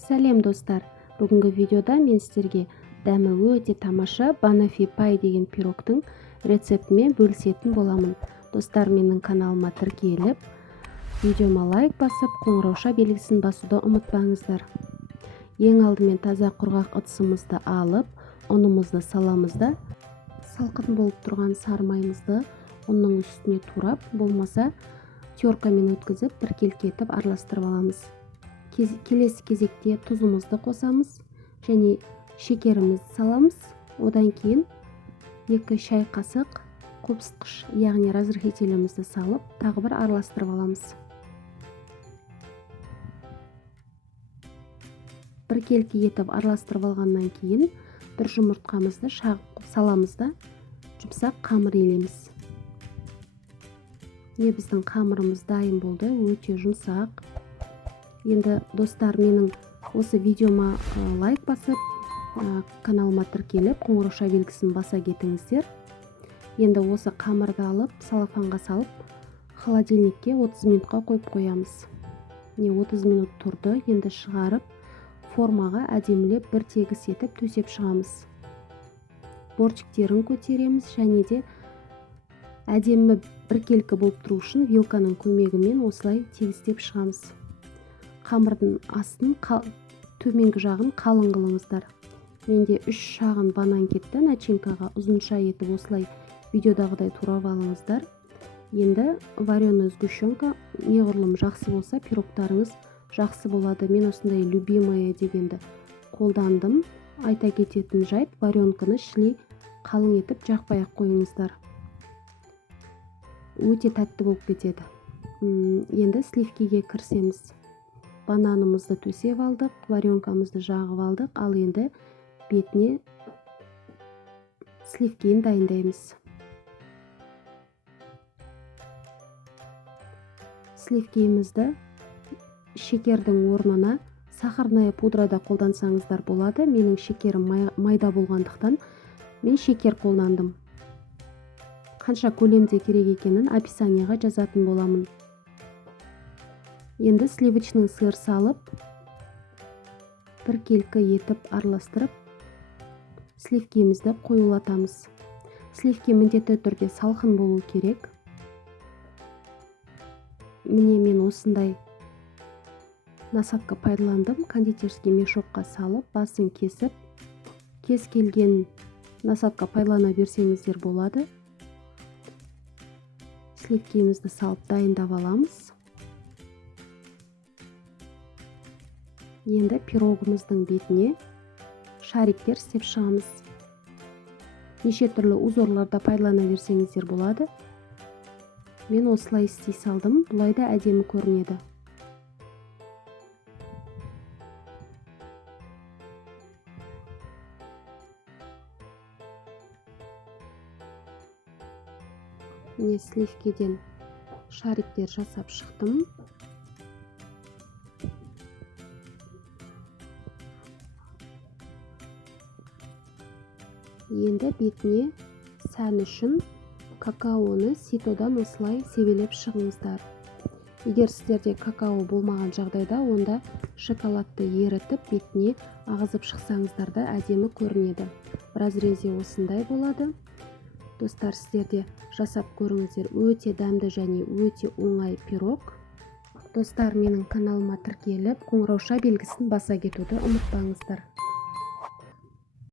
Сәлем достар, бүгінгі видеода мен сіздерге дәмі өте тамаша банафи пай деген пирогтың рецептімен бөлісетін боламын. Достар, менің каналыма тіркеліп, видеома лайк басып, қоңырауша белгісін басуды ұмытпаңыздар. Ең алдымен таза құрғақ ыдысымызды алып, ұнымызды саламыз да, салқын болып тұрған сары майымызды ұнның үстіне турап, болмаса теркамен өткізіп, біркелкетіп араластырып аламыз. Келесі кезекте тұзымызды қосамыз және шекерімізді саламыз. Одан кейін 2 шай қасық қопсытқыш, яғни разрыхителімізді салып, тағы бір араластырып аламыз. Біркелкі етіп араластырып алғаннан кейін бір жұмыртқамызды шағып саламыз да, жұмсақ қамыр елеміз. Біздің қамырымыз дайын болды, өте жұмсақ. Енді достар, менің осы видеома лайк басып, каналыма тіркеліп, қоңырауша белгісін баса кетіңіздер. Енді осы қамырды алып, салафанға салып, холодильникке 30 минутқа қойып қоямыз. 30 минут тұрды, енді шығарып, формаға әдемілеп бір тегіс етіп төсеп шығамыз. Бортиктерін көтереміз және де әдемі біркелкі болып тұру үшін вилканың көмегімен осылай тегістеп шығамыз. Қамырдың астын төменгі жағын қалың қылыңыздар. Менде 3 шағын банан кетті, начинкаға ұзынша етіп осылай видеодағыдай турап алыңыздар. Енді вареная сгущенка неғұрлым жақсы болса, пирогтарыңыз жақсы болады. Мен осындай любимая дегенді қолдандым. Айта кететін жайт, варенканы шілей қалың етіп жақпай-ақ қойыңыздар. Өте тәтті болып кетеді. Енді сливкиге кірісеміз. Бананымызды төсеп алдық, варенкамызды жағып алдық, ал енді бетіне сливкиін дайындаймыз. Сливкиімізді шекердің орнына сахарная пудрада қолдансаңыздар болады. Менің шекерім майда болғандықтан мен шекер қолдандым. Қанша көлемде керек екенін описанияға жазатын боламын. Енді сливочный сыр салып, біркелкі етіп араластырып, сливкиімізді қоюлатамыз. Сливки міндетті түрде салқын болу керек. Мен осындай насадка пайдаландым. Кондитерский мешокқа салып, басын кесіп, кез келген насадка пайдалана берсеңіздер болады. Сливкиімізді салып дайындап аламыз. Енді пирогымыздың бетіне шариктер істеп шығамыз. Неше түрлі узорларда пайдалана берсеңіздер болады. Мен осылай істей салдым, бұлай да әдемі көрінеді. Сливкиден шариктер жасап шықтым. Енді бетіне сән үшін какаоны ситодан осылай себелеп шығыңыздар. Егер сіздерде какао болмаған жағдайда, онда шоколадты ерітіп, бетіне ағызып шықсаңыздар да әдемі көрінеді. Bir разрезе осындай болады. Достар, сіздерде жасап көріңіздер, өте дәмді және өте оңай пирог. Достар, менің каналыма тіркеліп, қоңырауша белгісін баса кетуді ұмытпаңыздар.